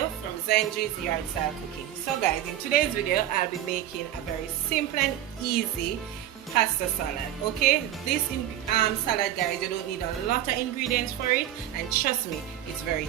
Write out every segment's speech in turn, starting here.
ALFREDO from Zenji's Yard Style Cooking. So guys, in today's video I'll be making a very simple and easy pasta salad. Okay, this salad, guys, you don't need a lot of ingredients for it, and trust me, it's very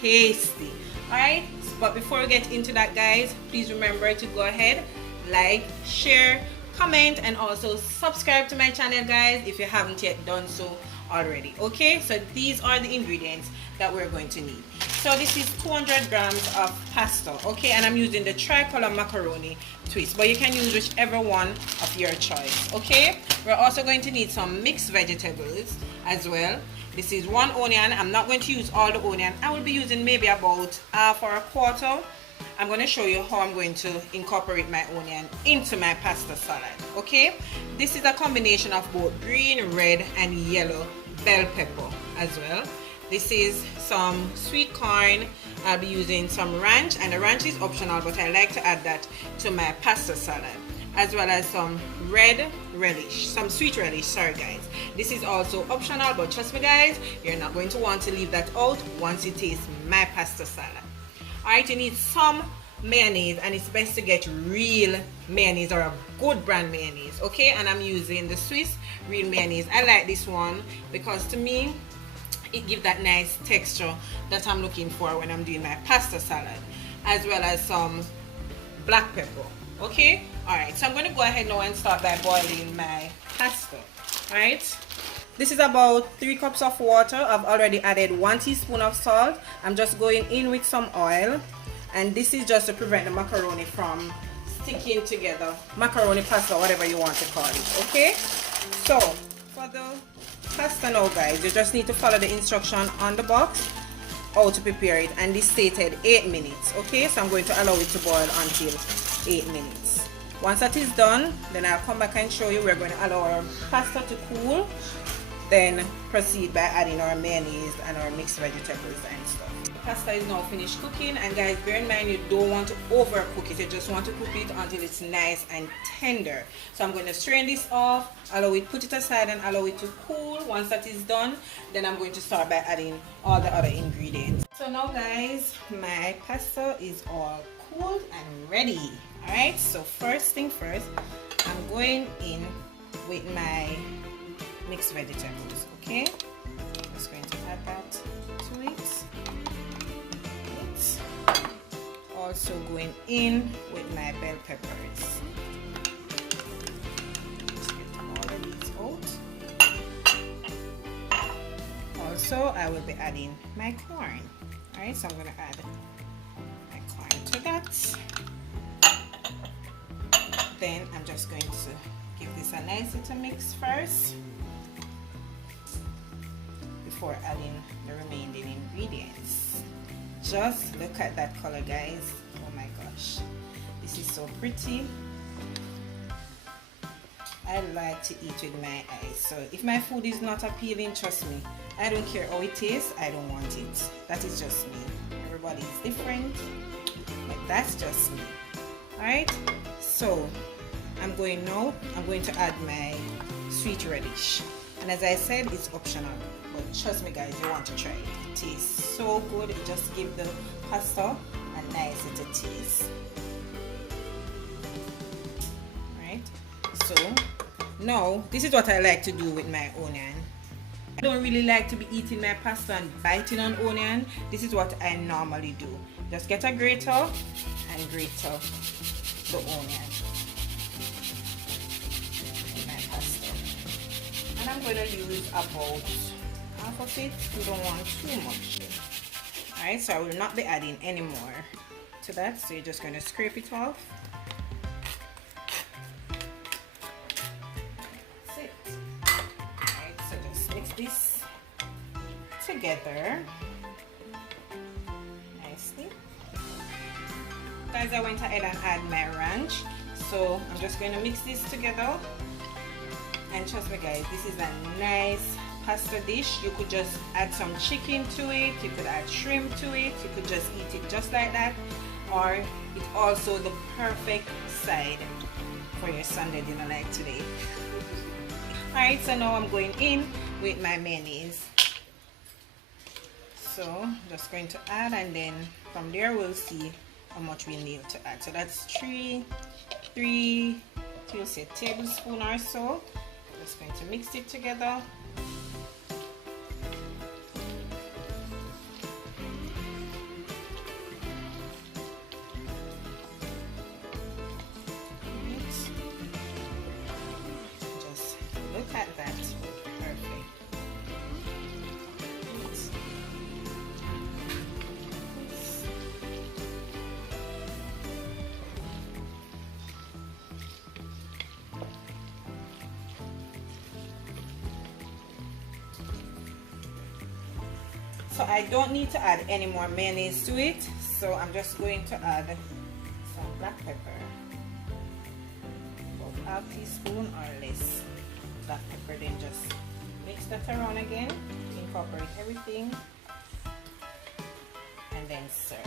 tasty. Alright, but before we get into that, guys, please remember to go ahead, like, share, comment, and also subscribe to my channel, guys, if you haven't yet done so already. Okay, so these are the ingredients that we're going to need. So this is 200 grams of pasta, okay, and I'm using the tricolor macaroni twist, but you can use whichever one of your choice. Okay, we're also going to need some mixed vegetables as well. This is 1 onion. I'm not going to use all the onion. I will be using maybe about half or a quarter. I'm going to show you how I'm going to incorporate my onion into my pasta salad. Okay, this is a combination of both green, red, and yellow bell pepper as well. This is some sweet corn. I'll be using some ranch, and the ranch is optional, but I like to add that to my pasta salad, as well as some red relish, some sweet relish, sorry guys. This is also optional, but trust me guys, you're not going to want to leave that out once you taste my pasta salad. Alright, you need some mayonnaise, and it's best to get real mayonnaise or a good brand mayonnaise, okay? And I'm using the Swiss real mayonnaise. I like this one because to me it gives that nice texture that I'm looking for when I'm doing my pasta salad, as well as some black pepper. Okay, alright, so I'm going to go ahead now and start by boiling my pasta. Alright, this is about 3 cups of water. I've already added 1 teaspoon of salt. I'm just going in with some oil, and this is just to prevent the macaroni from sticking together. Macaroni pasta, whatever you want to call it. Okay, so for the pasta now, guys, you just need to follow the instruction on the box how to prepare it, and this stated 8 minutes. Okay, so I'm going to allow it to boil until 8 minutes. Once that is done, then I'll come back and show you. We're going to allow our pasta to cool, then proceed by adding our mayonnaise and our mixed vegetables and stuff. Pasta is now finished cooking, and guys, bear in mind you don't want to overcook it. You just want to cook it until it's nice and tender. So I'm going to strain this off, allow it, put it aside, and allow it to cool. Once that is done, then I'm going to start by adding all the other ingredients. So now guys, my pasta is all cooled and ready. Alright, so first thing first, I'm going in with my mixed vegetables. Okay, I'm just going to add that to it. Also going in with my bell peppers. Just get all of these out. Also, I will be adding my corn. Alright, so I'm going to add my corn to that. Then I'm just going to give this a nice little mix first before adding the remaining ingredients. Just look at that color, guys. Oh my gosh, this is so pretty. I like to eat with my eyes, so if my food is not appealing, trust me, I don't care how it tastes, I don't want it. That is just me. Everybody is different, but that's just me. Alright, so I'm going to add my sweet relish, and as I said, it's optional, but trust me guys, you want to try it. It tastes so good. It just gives the pasta a nice little taste. Right, so now this is what I like to do with my onion. I don't really like to be eating my pasta and biting on onion. This is what I normally do. Just get a grater and grate the onion in my pasta, and I'm going to use about half of it. We don't want too much. Alright, so I will not be adding any more to that, so you're just going to scrape it off. That's it. Alright, so just mix this together nicely. Guys, I went ahead and add my ranch, so I'm just going to mix this together, and trust me guys, this is a nice pasta dish. You could just add some chicken to it, you could add shrimp to it, you could just eat it just like that, or it's also the perfect side for your Sunday dinner like today. Alright, so now I'm going in with my mayonnaise. So I'm just going to add, and then From there we'll see how much we need to add. So that's three we'll say tablespoon or so. Just going to mix it together. Just look at that. Perfect. So I don't need to add any more mayonnaise to it, so I'm just going to add some black pepper, about half teaspoon or less black pepper. Then just mix that around again, incorporate everything, and then serve.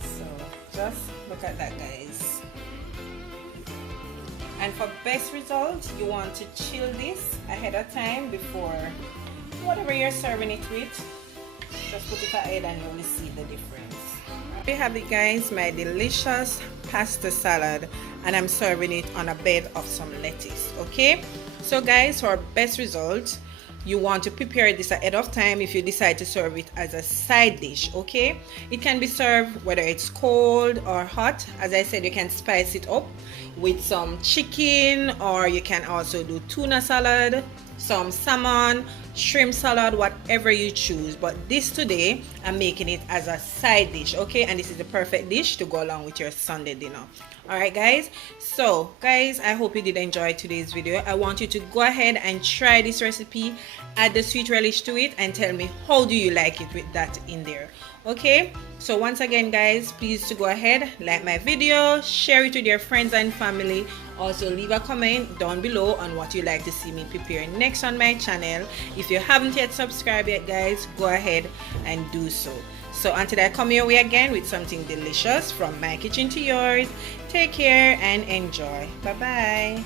So just look at that, guys. And for best results, you want to chill this ahead of time before whatever you're serving it with. Just put it ahead and you will see the difference. We have it, guys, my delicious pasta salad, and I'm serving it on a bed of some lettuce. Okay, so guys, for best results, you want to prepare this ahead of time if you decide to serve it as a side dish. Okay, it can be served whether it's cold or hot. As I said, you can spice it up with some chicken, or you can also do tuna salad, some salmon, shrimp salad, whatever you choose. But this today, I'm making it as a side dish. Okay, and this is the perfect dish to go along with your Sunday dinner. Alright, guys, so guys, I hope you did enjoy today's video. I want you to go ahead and try this recipe, add the sweet relish to it, and tell me how do you like it with that in there. Okay, so once again, guys, please to go ahead, like my video, share it with your friends and family. Also leave a comment down below on what you like to see me prepare next on my channel. If you haven't yet subscribed yet, guys, go ahead and do so. So until I come your way again with something delicious from my kitchen to yours, take care and enjoy. Bye bye.